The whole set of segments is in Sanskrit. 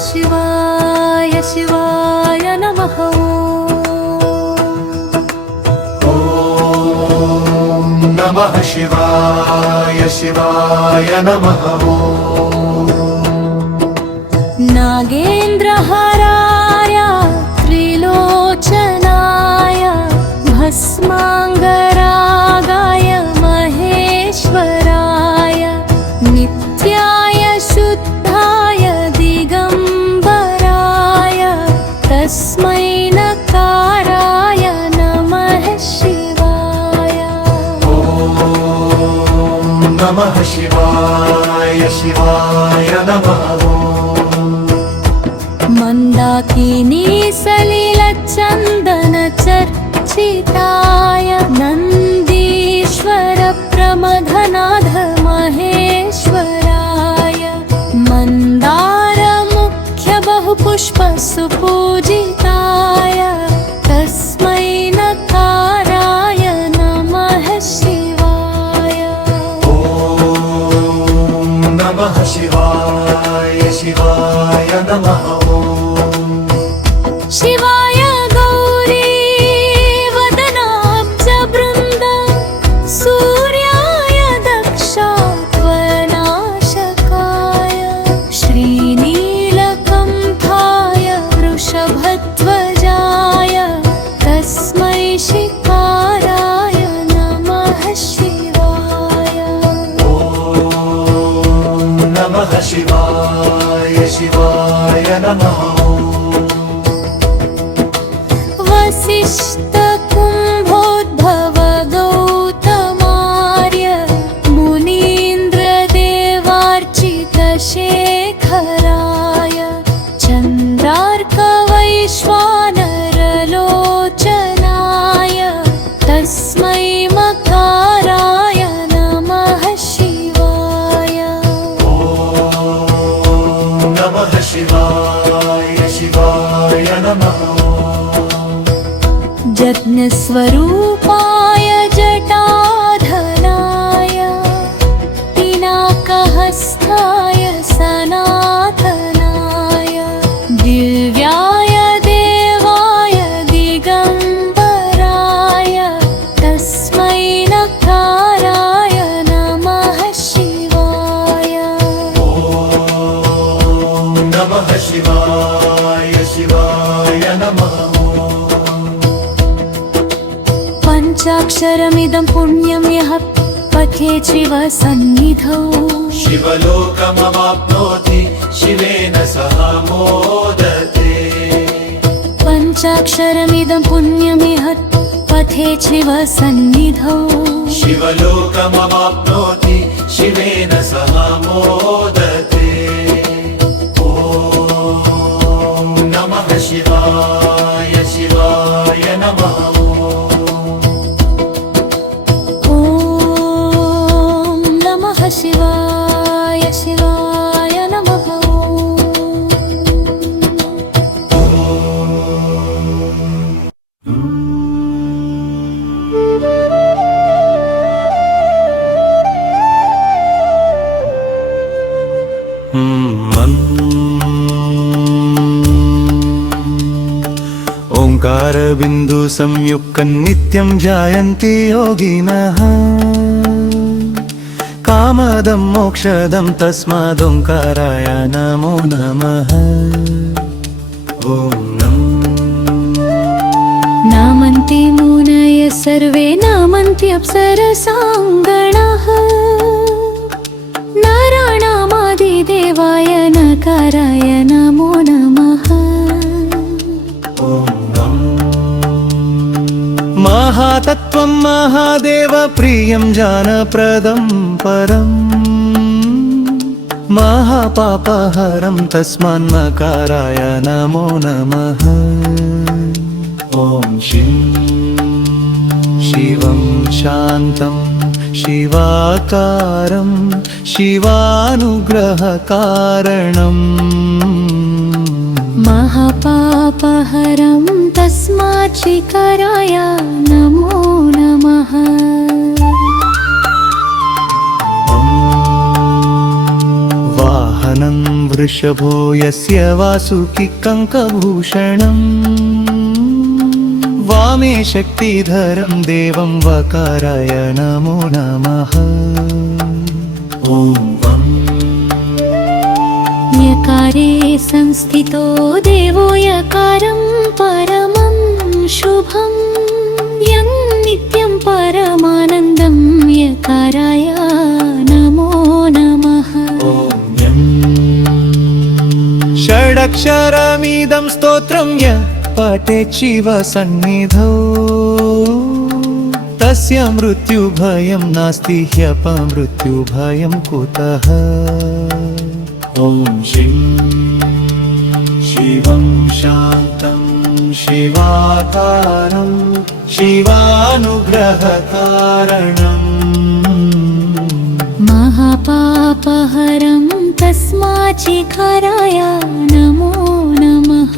शिवाय शिवाय नमः। नमः शिवाय शिवाय नमः। नागेन्द्रहराय त्रिलोचनाय भस्माङ्गरागाय महेश्वराय नित्याय शुद्धाय दिगम्बराय तस्मै नकाराय नमः शिवाय। नमः शिवाय शिवाय नमः। मन्दाकिनी सलिलचन्दन चर्चिताय नन्दीश्वर प्रमथनाथ महेश्वराय मन्दार मुख्य बहुपुष्प सुपूजिताय तस्मै नकाराय नमः शिवाय। नमः शिवाय शिवाय नमः। शिवाय गौरी वदनाब्जवृन्द सूर्याय दक्षात्वनाशकाय श्रीनीलकण्ठाय वृषभध्वजाय तस्मै शिकाराय नमः शिवाय। नमः शिवाय शिवाय नमः। वसिष्ठ कुम्भोद्भव गौतमार्य मुनीन्द्र देवार्चित शेखराय चन्द्रार्क वैश्वानरलोचनाय तस्मै मकाराय नमः शिवाय। नमः शिवाय शिवाय नमः। यज्ञस्वरूपाय जटाधराय पिनाकहस्ताय सनातनाय दिव्याय देवाय दिगम्बराय तस्मै नकाराय नमः शिवाय। नमः शिवाय शिवाय नमः। पञ्चाक्षरमिदं पुण्यं यः पठेत् शिवसन्निधौ शिवलोकमवाप्नोति शिवेन सह मोदते। पञ्चाक्षरमिदं पुण्यं यः पठेत् शिवसन्निधौ शिवलोकमवाप्नोति शिवेन सह मोदते। ॐ नमः शिवाय शिवाय नमः। शिवाय शिवाय नमः। ओंकार बिंदु संयुक्तं नित्यं जायन्ति योगिनः कामदं मोक्षदं तस्मादोंकाराय नमो नमः। ॐ नामन्ति मुनय सर्वे नामन्ति अप्सरसाङ्गणाः नारायणामादिदेवाय नकाराय नमो नमः। महातत्त्वं महादेव प्रियं जानप्रदं परम् महापापहरं तस्मान्मकाराय नमो नमः। ॐ शिवं शान्तं शिवाकारं शिवानुग्रहकारणम् महापापहरं तस्मात् शिकाराय नमो नमः। वाहनं वृषभो यस्य वासुकि कङ्कभूषणम् वामे शक्तिधरं देवं वकाराय नमो नमः ॐ वं यकारे संस्थितो देवो यकारं परमं शुभं यं नित्यं परमानन्दं यकाराय नमो नमः षडक्षरमिदं स्तोत्रं य पठेत् शिवसन्निधौ तस्य मृत्युभयं नास्ति ह्यपमृत्युभयं कुतः ॐ शिं शिवं शान्तं शिवाकारं शिवानुग्रहकारणम् महापापहरं तस्माच्चिखराय नमो नमः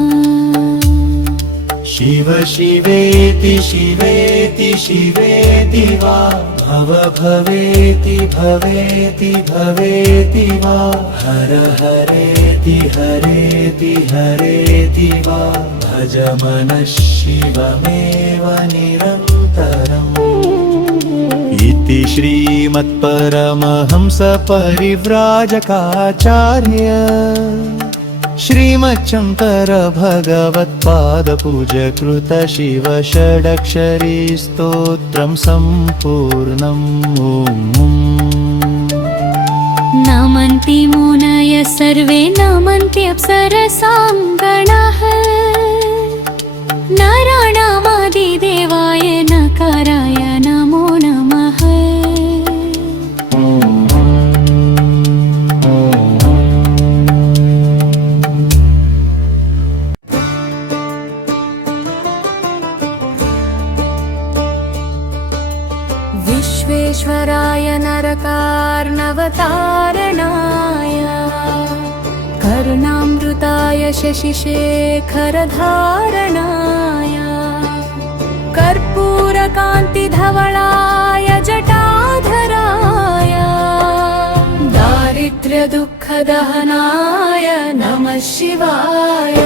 शिव शिवेति शिवेति शिवेति वा भव भवेति भवेति भवेति वा हर हरेति हरेति हरेति वा भज मनः शिवमेव निरन्तरम् इति श्रीमत्परमहंस परिव्राजकाचार्य श्रीमच्छङ्कर भगवत्पादपूजकृत शिव षडक्षरी स्तोत्रं सम्पूर्णम् ॐ नमन्ति मुनयः सर्वे नमन्त्यप्सरसां गणाः नारायणादिदेवाय नकाराय नमो नमः विश्वेश्वराय नरकार्णवतारणाय करुणामृताय शशिशेखरधारणाय कर्पूरकान्तिधवलाय जटाधराय दारिद्र्यदुःखदहनाय नमः शिवाय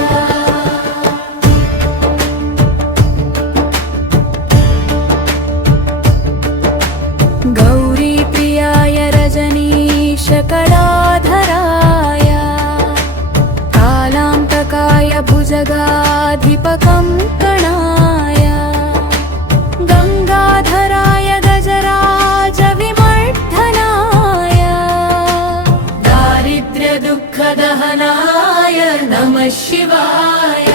गौरीप्रियाय रजनीशकलाधराय कालान्तकाय भुजगाधिपकङ्कणाय गङ्गाधराय गजराजविमर्दनाय दारिद्र्यदुःखदहनाय नमः शिवाय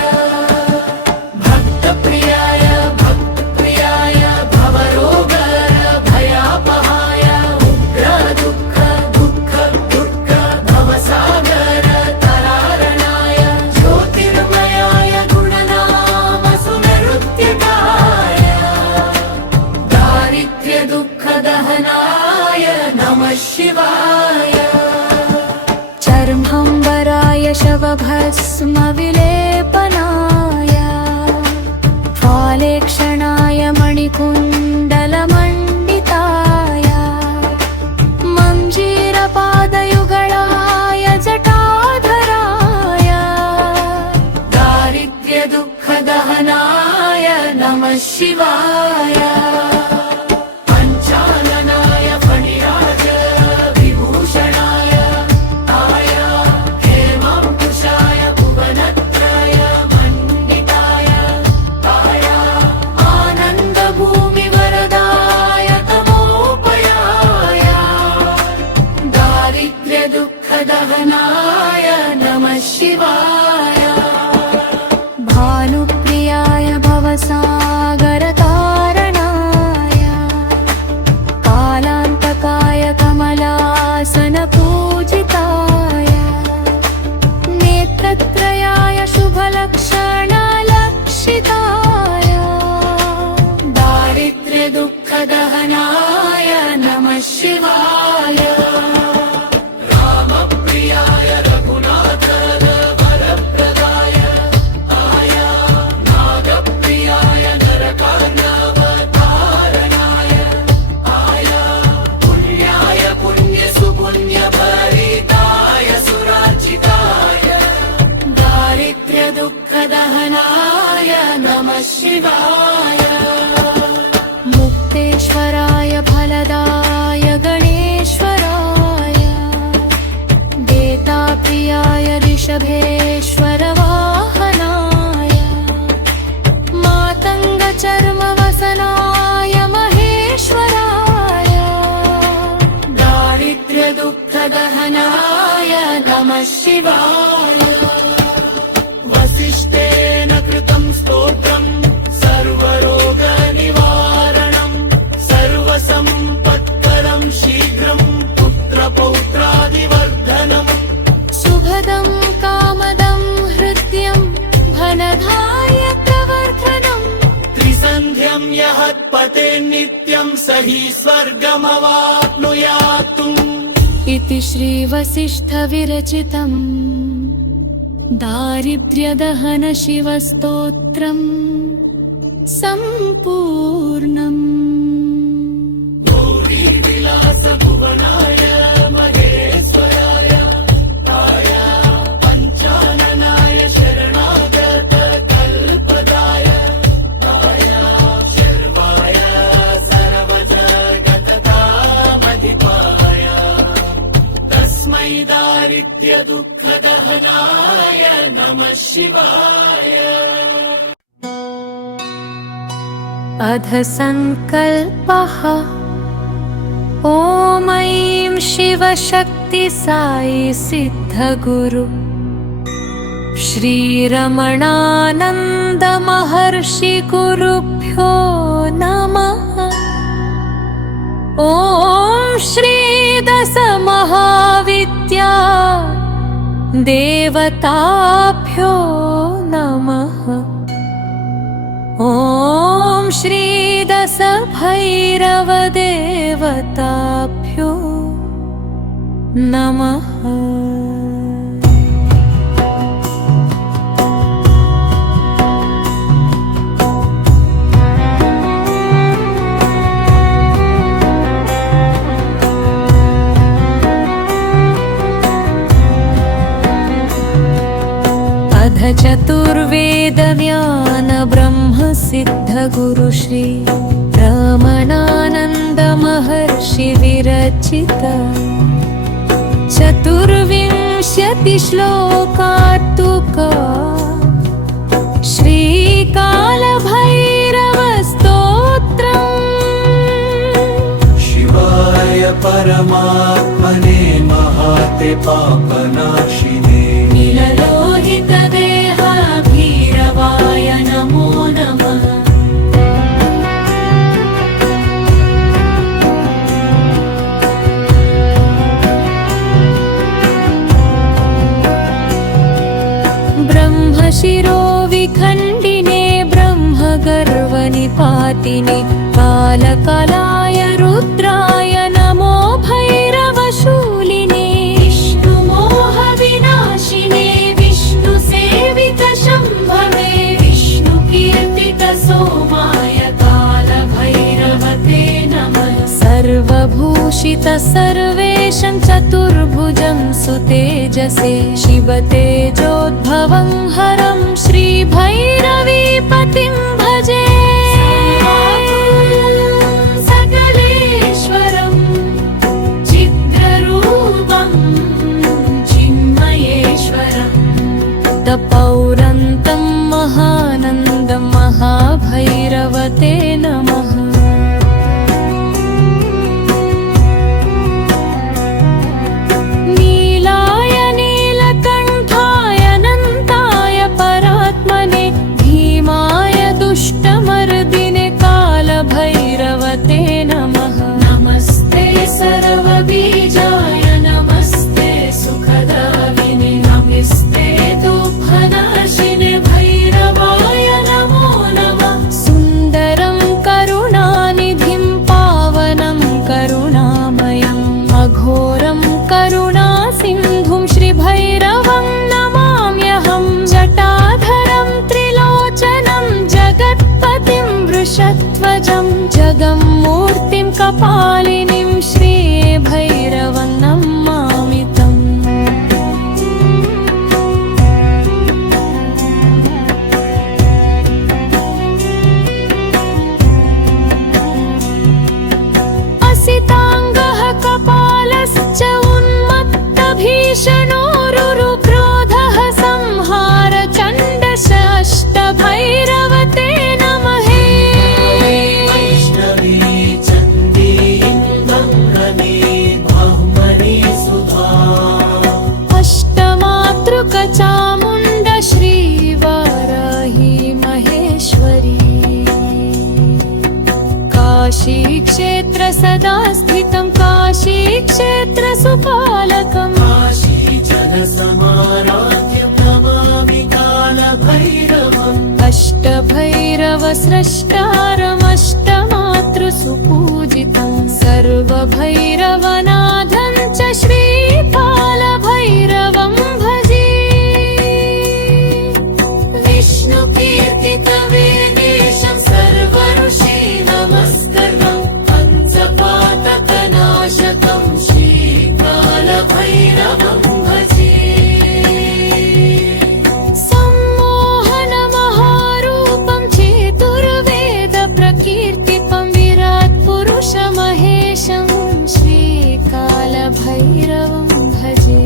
भक्तप्रियाय भक्तप्रियाय भवरोगभयापहाय उग्रदुःख दुःख दुर्ग भवसागर तरारणाय ज्योतिर्मयाय गुणनाम सुनृत्यकाय दारिद्र्यदुःखदहनाय नमः शिवाय चर्मम्बराय शवभस्मविलेपनाय फालेक्षणाय मणिकुण्डलमण्डिताय मञ्जीरपादयुगळाय जटाधराय दारिद्र्यदुःखदहनाय नमः शिवाय पञ्चाननाय फणिराज विभूषणाय आय हेमाङ्कुशाय भुवनत्रय मण्डिताय आय आनन्दभूमिवरदाय तमोपयाय दारिद्र्यदुःखदहनाय नमः शिवाय भानुप्रियाय भवसागरतारणाय कालान्तकाय कमलासनपूजिताय नेत्रत्रयाय शुभलक्षणलक्षिताय दारिद्र्यदुःखदहनाय नमः शिवाय रामप्रियाय रघुनाथर वरप्रदाय आय नागप्रियाय प्रियाय ऋषभेश्वर वाहनाय मातङ्गचर्मवसनाय महेश्वराय दारिद्र्यदुःखदहनाय नमः शिवाय वसिष्ठेन कृतं स्तोत्रम् सर्वरोगनिवारणम् सर्वसम्पत्करम् शीघ्रम् पुत्रपौत्रादिवर्धनम् शुभदं कामदं हृद्यं धनधाय प्रवर्धनम् त्रिसन्ध्यम् यः नित्यम् स हि स्वर्गमवाप्नुयात् इति श्रीवसिष्ठविरचितम् दारिद्र्यदहन शिवस्तोत्रम् सम्पूर्णम्। विलासभुवनाय महेश्वराय काया पञ्चाननाय शरणागत कल्पदाय काया शर्वाय सर्वजगततामधिपाय तस्मै दारिद्र्यदुःखदहनाय नमः शिवाय। अध संकल्पः ॐ ऐं शिवशक्ति साई सिद्धगुरु श्रीरमणानन्द महर्षि गुरुभ्यो नमः। ॐ श्री दश महाविद्या देवताभ्यो नमः। ॐ श्री दश भैरव देवताभ्यो नमः। अध चतुर्वेद ज्ञान ब्रह्म सिद्ध गुरु श्री रमणानंद महर्षि विरचित चतुर्विंशति श्लोकात्तुका श्रीकाल भैरव स्तोत्रम्। शिवाय परमात्मने महाते पापनाशिने नीललोहित देहा भैरवाय नमो नमः। ब्रह्मशिरो विखण्डिने ब्रह्मगर्वनिपातिने कालकालाय रुद्राय नमो भैरवशूलिने विष्णुमोहविनाशिने विष्णुसेवितशम्भवे विष्णुकीर्तितसोमाय कालभैरवते नमः। सर्वभूषित सर्वेशं चतुर्भुजं सुतेजसे शिवतेजोद्भवं हरं श्रीभैरवीपतिं भजे। सकलेश्वरं चिद्रूपं चिन्मयेश्वरं तपौरन्तं महानन्दं महाभैरवते नमः। नीलाय नीलकण्ठाय अनन्ताय परात्मने भीमाय दुष्टमर्दिने कालभैरवते नमः। नमस्ते सर्वबीजाय नमस्ते सुखदायिने नमस्ते दुःखनाशिने भैरवाय नमो नमः। सुन्दरं करुणानिधिं पावनं करुणामयम् अघोरं करुणासिन्धुं श्रीभैरवं नमाम्यहं। जटाधरं त्रिलोचनं जगत्पतिं वृषध्वजं जगन्मूर्तिं कपालिनीं श्रीभैरवं नमामि तम्। असिताङ्गः कपालश्च उन्मत्तभीषणो रुरु द्रष्टारमष्टमातृसुपूजितं सर्वभैरवनाथं च श्रीकालभैरवं भजे विष्णुकीर्तितवेदेशं सर्वऋषि नमस्करं पञ्चपातकनाशकं श्रीकालभैरवं भजे सम्मोहनमहारूपं चेतुर्वेदप्रकीर्तितं विराट्पुरुषमहेशं श्रीकालभैरवं भजे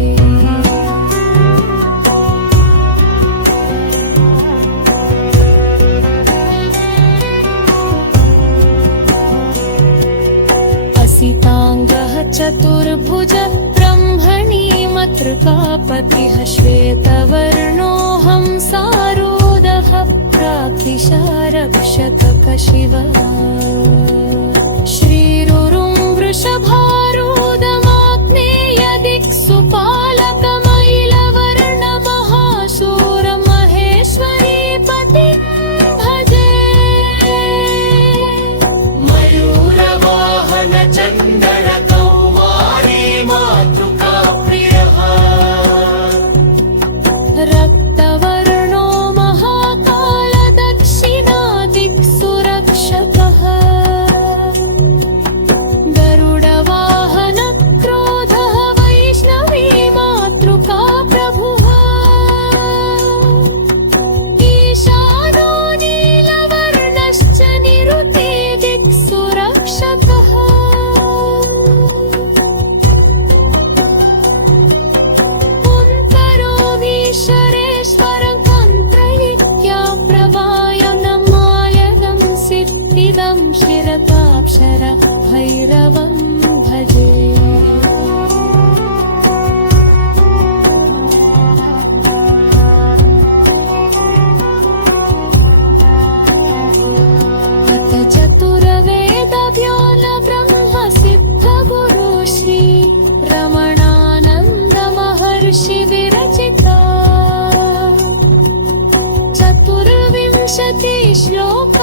असिताङ्गः चतुर्भुज ब्रह्मणी मतृकापतिः श्वेतवर्णोऽहं सारोदः प्राक्तिशारक्षकशिवः श्रीरुरुं वृषभारूढमाग्नेयदिक्सु पालकमैलवर्णमहाशूरमहेश्वरीपतिं भजे मयूरवाहन चन्दनकौमारी मातृका प्रियः रक्तवर्णो महाकाल दक्षिणादिक्सु रक्षकः गरुडवाहन क्रोधः वैष्णवी मातृका प्रभुः ईशानो नीलवर्णश्च निरुते दिक्सु रक्षकः पुन्तरोमीश्वरेश्वरं तन्त्रयित्या प्रवायनमायनं सिद्धिदं शिरताक्षर भैरवं भजे अथ चतुर्वेदव्योन ब्रह्मसिद्धगुरु श्री रमणानन्द महर्षि विरचिता 24 श्लोक